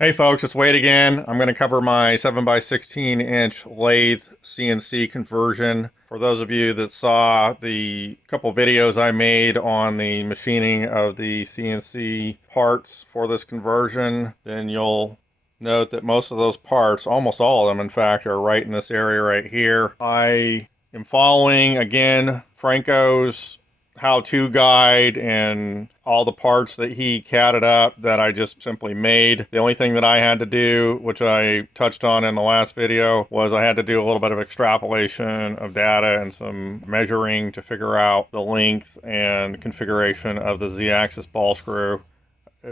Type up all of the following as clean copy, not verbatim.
Hey folks, it's Wade again. I'm going to cover my 7x16 inch lathe CNC conversion. For those of you that saw the couple videos I made on the machining of the CNC parts for this conversion, then you'll note that most of those parts, almost all of them in fact, are right in this area right here. I am following again Franco's how-to guide and all the parts that he catted up that I just simply made. The only thing that I had to do, which I touched on in the last video, was I had to do a little bit of extrapolation of data and some measuring to figure out the length and configuration of the Z-axis ball screw.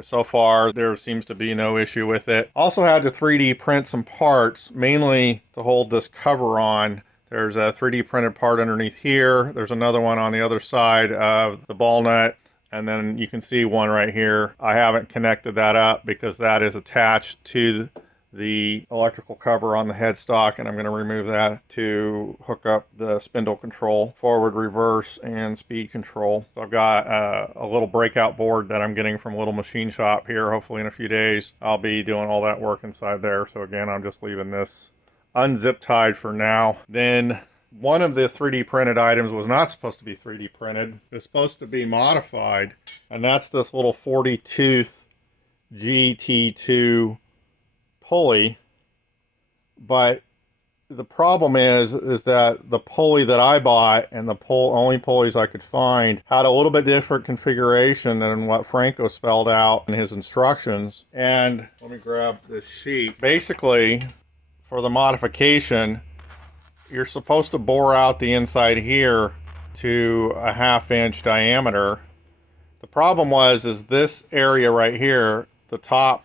So far, there seems to be no issue with it. Also had to 3D print some parts, mainly to hold this cover on. There's a 3D printed part underneath here. There's another one on the other side of the ball nut. And then you can see one right here. I haven't connected that up because that is attached to the electrical cover on the headstock, and I'm going to remove that to hook up the spindle control, forward, reverse, and speed control. So I've got a little breakout board that I'm getting from a little machine shop here. Hopefully in a few days I'll be doing all that work inside there. So again, I'm just leaving this unzip tied for now. Then one of the 3D printed items was not supposed to be 3D printed. It's supposed to be modified, and that's this little 40 tooth GT2 pulley. But the problem is that the pulley that I bought and the only pulleys I could find had a little bit different configuration than what Franco spelled out in his instructions. And let me grab this sheet. Basically, for the modification, you're supposed to bore out the inside here to a 1/2 inch diameter. The problem is this area right here, the top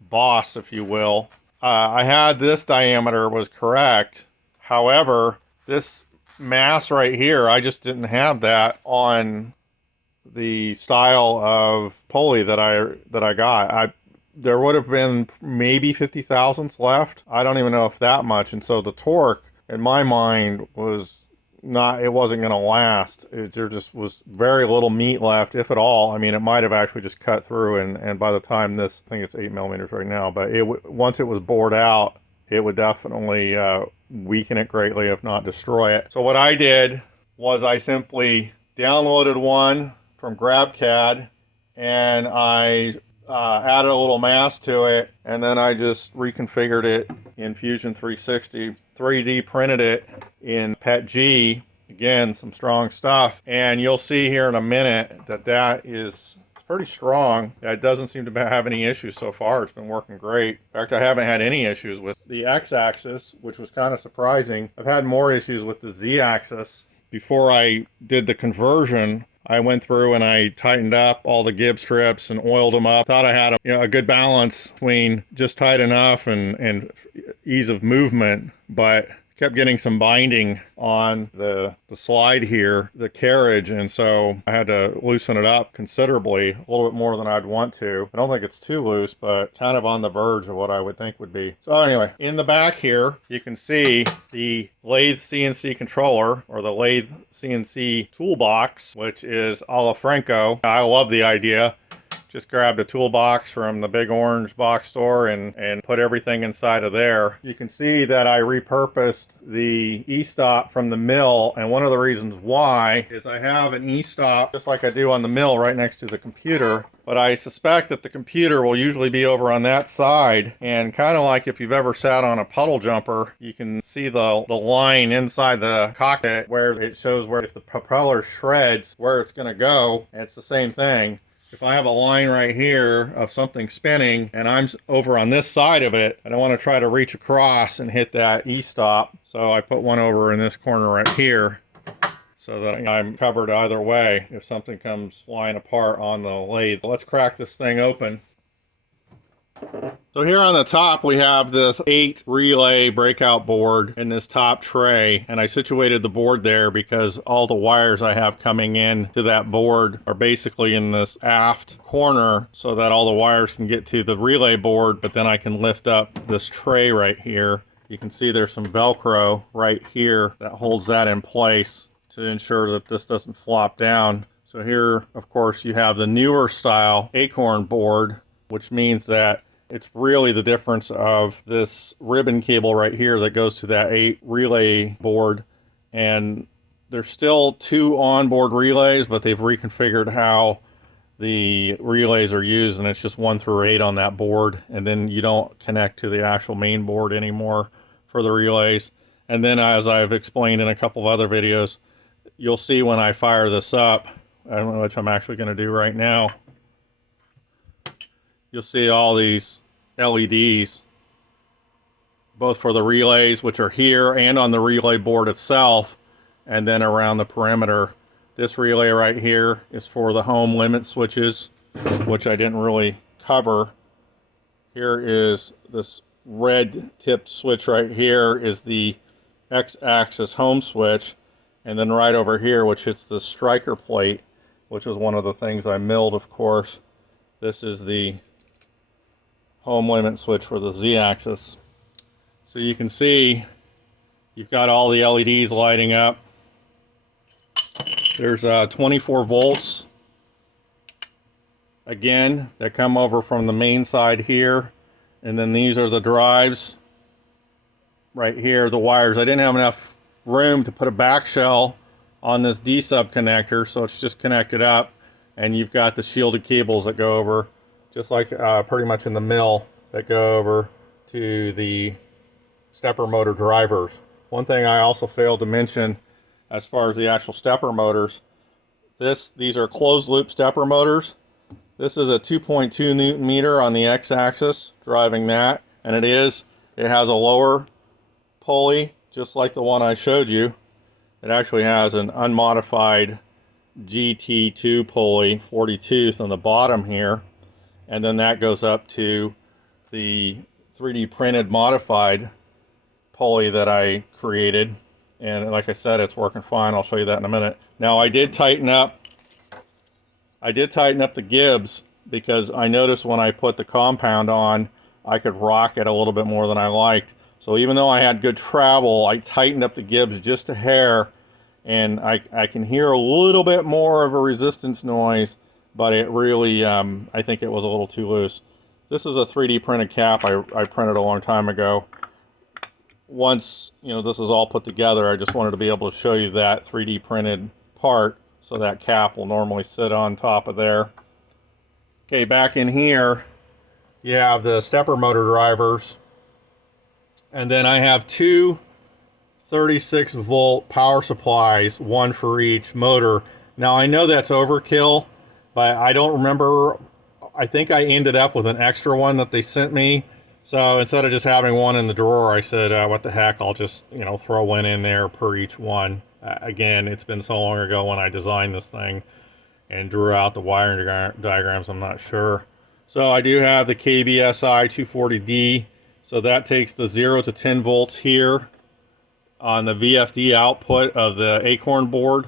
boss, if you will, I had this diameter was correct. However, this mass right here, I just didn't have that on the style of pulley that I got. There would have been maybe 50 thousandths left. I don't even know if that much. And so the torque, in my mind, was not, it wasn't going to last. There just was very little meat left, if at all. I mean, it might have actually just cut through, and by the time this, I think it's 8mm right now, but once it was bored out, it would definitely weaken it greatly, if not destroy it. So what I did was I simply downloaded one from GrabCAD, and I added a little mass to it, and then I just reconfigured it in Fusion 360, 3D printed it in PETG. Again, some strong stuff, and you'll see here in a minute that is pretty strong. It doesn't seem to have any issues so far. It's been working great. In fact, I haven't had any issues with the X-axis, which was kind of surprising. I've had more issues with the Z-axis. Before I did the conversion, I went through and I tightened up all the gib strips and oiled them up. Thought I had a good balance between just tight enough and ease of movement, but kept getting some binding on the slide here, the carriage, and so I had to loosen it up considerably, a little bit more than I'd want to. I don't think it's too loose, but kind of on the verge of what I would think would be. So anyway, in the back here, you can see the Lathe CNC controller, or the Lathe CNC toolbox, which is a la Franco. I love the idea. Just grabbed a toolbox from the big orange box store and put everything inside of there. You can see that I repurposed the e-stop from the mill, and one of the reasons why is I have an e-stop just like I do on the mill right next to the computer, but I suspect that the computer will usually be over on that side, and kind of like if you've ever sat on a puddle jumper, you can see the line inside the cockpit where it shows where if the propeller shreds where it's going to go, and it's the same thing. If I have a line right here of something spinning and I'm over on this side of it, I don't want to try to reach across and hit that e-stop. So I put one over in this corner right here so that I'm covered either way if something comes flying apart on the lathe. Let's crack this thing open. So here on the top we have this 8 relay breakout board in this top tray, and I situated the board there because all the wires I have coming in to that board are basically in this aft corner so that all the wires can get to the relay board, but then I can lift up this tray right here. You can see there's some Velcro right here that holds that in place to ensure that this doesn't flop down. So here, of course, you have the newer style acorn board, which means that It's really the difference of this ribbon cable right here that goes to that 8 relay board, and there's still 2 onboard relays, but they've reconfigured how the relays are used, and it's just 1 through 8 on that board, and then you don't connect to the actual main board anymore for the relays. And then, as I've explained in a couple of other videos, you'll see when I fire this up, which I'm actually going to do right now, you'll see all these LEDs, both for the relays, which are here, and on the relay board itself, and then around the perimeter. This relay right here is for the home limit switches, which I didn't really cover. Here is this red tipped switch right here is the X-axis home switch, and then right over here, which hits the striker plate, which was one of the things I milled, of course. This is the home limit switch for the Z-axis. So you can see you've got all the LEDs lighting up. There's 24 volts again that come over from the main side here, and then these are the drives right here, the wires. I didn't have enough room to put a back shell on this D-sub connector, so it's just connected up, and you've got the shielded cables that go over, just like pretty much in the mill, that go over to the stepper motor drivers. One thing I also failed to mention as far as the actual stepper motors, these are closed loop stepper motors. This is a 2.2 Newton meter on the X-axis driving that, and it has a lower pulley just like the one I showed you. It actually has an unmodified GT2 pulley, 40 tooth on the bottom here, and then that goes up to the 3D printed modified pulley that I created. And like I said, it's working fine. I'll show you that in a minute. Now I did tighten up the gibs, because I noticed when I put the compound on, I could rock it a little bit more than I liked. So even though I had good travel, I tightened up the gibs just a hair, and I can hear a little bit more of a resistance noise, but it really, I think it was a little too loose. This is a 3D printed cap I printed a long time ago. Once this is all put together, I just wanted to be able to show you that 3D printed part, so that cap will normally sit on top of there. Okay, back in here you have the stepper motor drivers, and then I have 2 36 volt power supplies, 1 for each motor. Now I know that's overkill, but I don't remember, I think I ended up with an extra one that they sent me. So instead of just having one in the drawer, I said, what the heck, I'll just, throw one in there per each one. Again, it's been so long ago when I designed this thing and drew out the wiring diagrams, I'm not sure. So I do have the KBSI 240D. So that takes the 0 to 10 volts here on the VFD output of the Acorn board.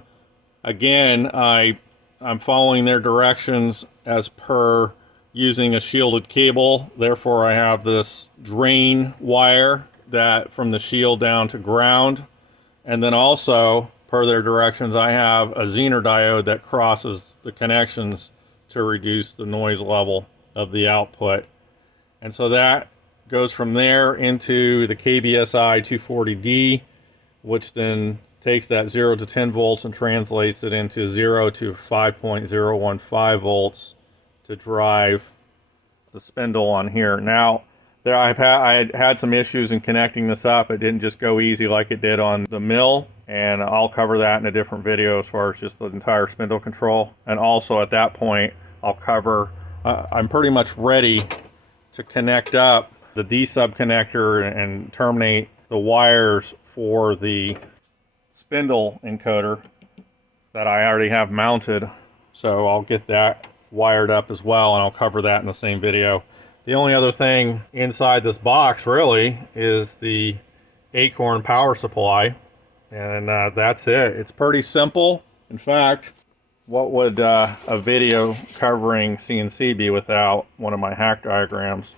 Again, I'm following their directions as per using a shielded cable. Therefore I have this drain wire that from the shield down to ground, and then also per their directions I have a Zener diode that crosses the connections to reduce the noise level of the output. And so that goes from there into the KBSI 240D, which then takes that 0 to 10 volts and translates it into 0 to 5.015 volts to drive the spindle on here. Now, I had some issues in connecting this up. It didn't just go easy like it did on the mill, and I'll cover that in a different video as far as just the entire spindle control. And also at that point, I'll cover, I'm pretty much ready to connect up the D-sub connector and terminate the wires for the spindle encoder that I already have mounted. So I'll get that wired up as well, and I'll cover that in the same video. The only other thing inside this box really is the Acorn power supply, and that's it. It's pretty simple. In fact, what would a video covering CNC be without one of my hack diagrams?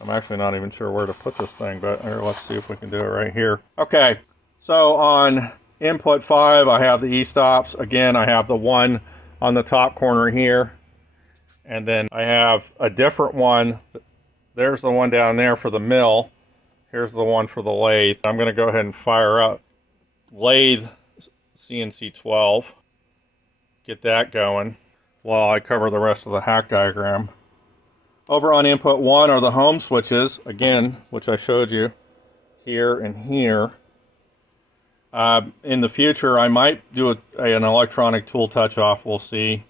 I'm actually not even sure where to put this thing, but here, let's see if we can do it right here. Okay, so on input 5 I have the e-stops. Again, I have the one on the top corner here, and then I have a different one There's the one down there for the mill. Here's the one for the lathe. I'm going to go ahead and fire up Lathe CNC 12. Get that going while I cover the rest of the hack diagram. Over on input 1 are the home switches, again, which I showed you here and here. In the future, I might do an electronic tool touch-off, we'll see.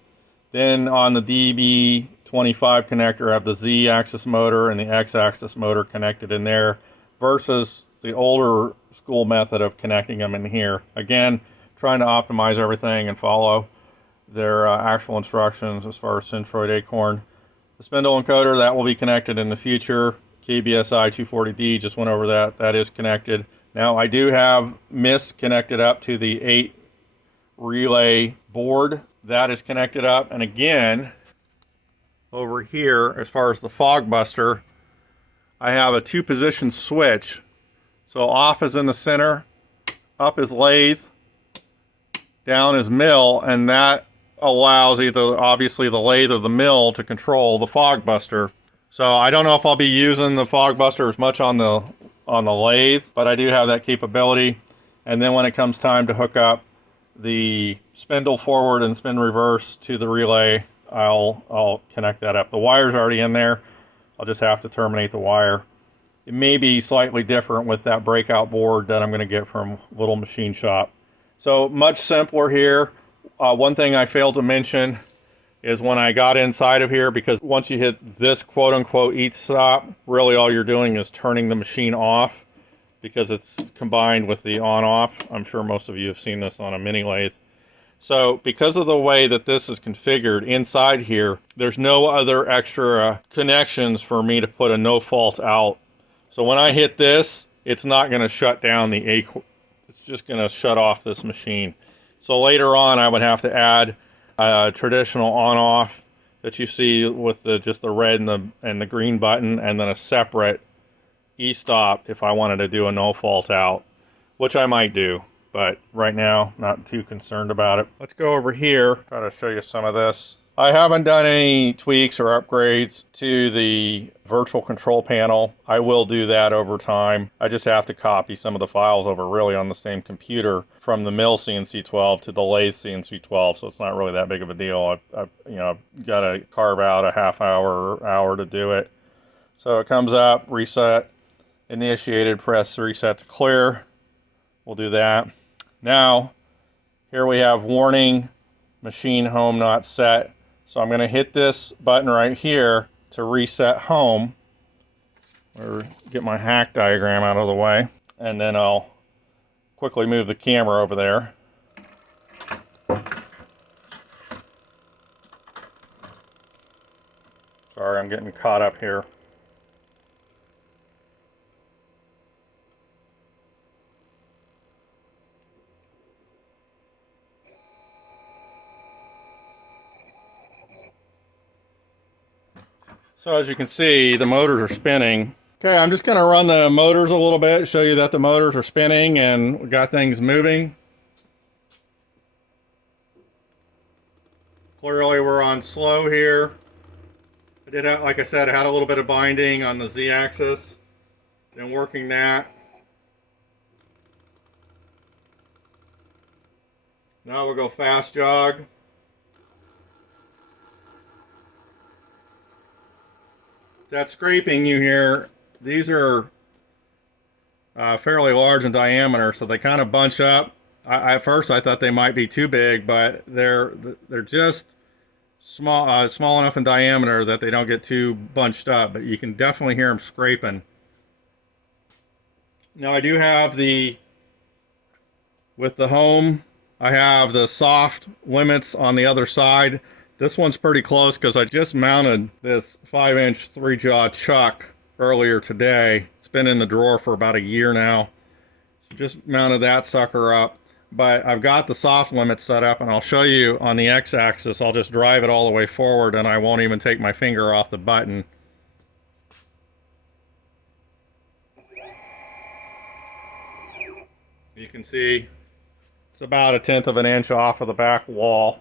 Then on the DB25 connector, I have the Z-axis motor and the X-axis motor connected in there versus the older school method of connecting them in here. Again, trying to optimize everything and follow their actual instructions as far as Centroid Acorn. The spindle encoder, that will be connected in the future. KBSI 240D, just went over that. That is connected. Now I do have MIS connected up to the 8 relay board. That is connected up. And again, over here, as far as the fog buster, I have a 2-position switch. So off is in the center, up is lathe, down is mill, and that allows either obviously the lathe or the mill to control the fog buster. So I don't know if I'll be using the fog buster as much on the lathe, but I do have that capability. And then when it comes time to hook up the spindle forward and spin reverse to the relay, I'll connect that up. The wire's already in there. I'll just have to terminate the wire. It may be slightly different with that breakout board that I'm going to get from Little Machine Shop. So much simpler here. One thing I failed to mention is when I got inside of here, because once you hit this quote-unquote each stop, really all you're doing is turning the machine off because it's combined with the on-off. I'm sure most of you have seen this on a mini lathe. So because of the way that this is configured inside here, there's no other extra connections for me to put a no-fault out. So when I hit this, it's not going to shut down the Acorn. It's just going to shut off this machine. So later on, I would have to add a traditional on-off that you see with just the red and the green button, and then a separate e-stop if I wanted to do a no-fault out, which I might do. But right now, not too concerned about it. Let's go over here, try to show you some of this. I haven't done any tweaks or upgrades to the virtual control panel. I will do that over time. I just have to copy some of the files over really on the same computer from the mill CNC 12 to the lathe CNC 12, so it's not really that big of a deal. I've got to carve out a half hour or hour to do it. So it comes up, reset, initiated, press reset to clear. We'll do that. Now, here we have warning, machine home not set. So I'm going to hit this button right here to reset home, or get my hack diagram out of the way, and then I'll quickly move the camera over there. Sorry, I'm getting caught up here. So as you can see, the motors are spinning. Okay, I'm just going to run the motors a little bit, show you that the motors are spinning and we got things moving. Clearly we're on slow here. I did have, like I said, I had a little bit of binding on the Z-axis. Been working that. Now we'll go fast jog. That scraping you hear, these are fairly large in diameter, so they kind of bunch up. At first I thought they might be too big, but they're just small enough in diameter that they don't get too bunched up, but you can definitely hear them scraping. Now I do have with the home, I have the soft limits on the other side. This one's pretty close because I just mounted this 5-inch 3-jaw chuck earlier today. It's been in the drawer for about a year now. So just mounted that sucker up. But I've got the soft limit set up, and I'll show you on the X-axis. I'll just drive it all the way forward and I won't even take my finger off the button. You can see it's about 1/10 of an inch off of the back wall.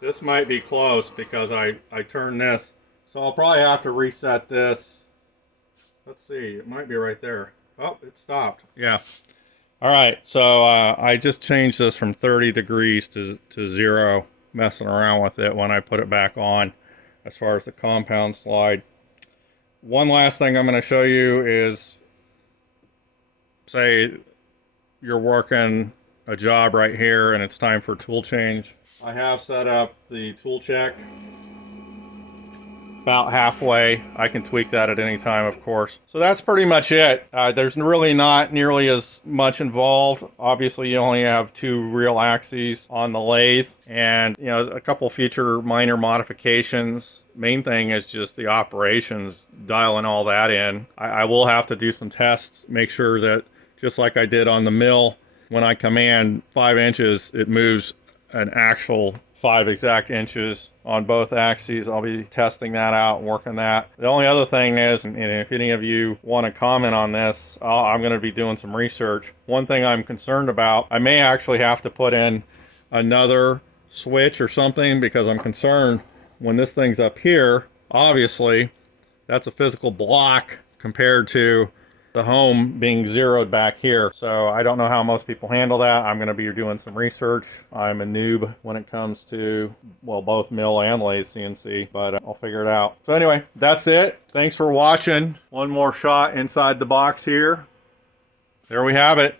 This might be close because I turned this. So I'll probably have to reset this. Let's see, it might be right there. Oh, it stopped. Yeah. All right, so I just changed this from 30 degrees to 0, messing around with it when I put it back on as far as the compound slide. One last thing I'm going to show you is, say you're working a job right here and it's time for tool change. I have set up the tool check about halfway. I can tweak that at any time, of course. So that's pretty much it. There's really not nearly as much involved. Obviously, you only have 2 real axes on the lathe, and you know, a couple future minor modifications. Main thing is just the operations, dialing all that in. I will have to do some tests, make sure that just like I did on the mill, when I command 5 inches, it moves an actual 5 exact inches on both axes. I'll be testing that out and working that. The only other thing is, and if any of you want to comment on this, I'm going to be doing some research. One thing I'm concerned about, I may actually have to put in another switch or something, because I'm concerned when this thing's up here, obviously that's a physical block compared to the home being zeroed back here. So I don't know how most people handle that. I'm going to be doing some research. I'm a noob when it comes to, well, both mill and lathe CNC, but I'll figure it out. So anyway, that's it. Thanks for watching. One more shot inside the box here. There we have it.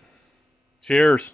Cheers.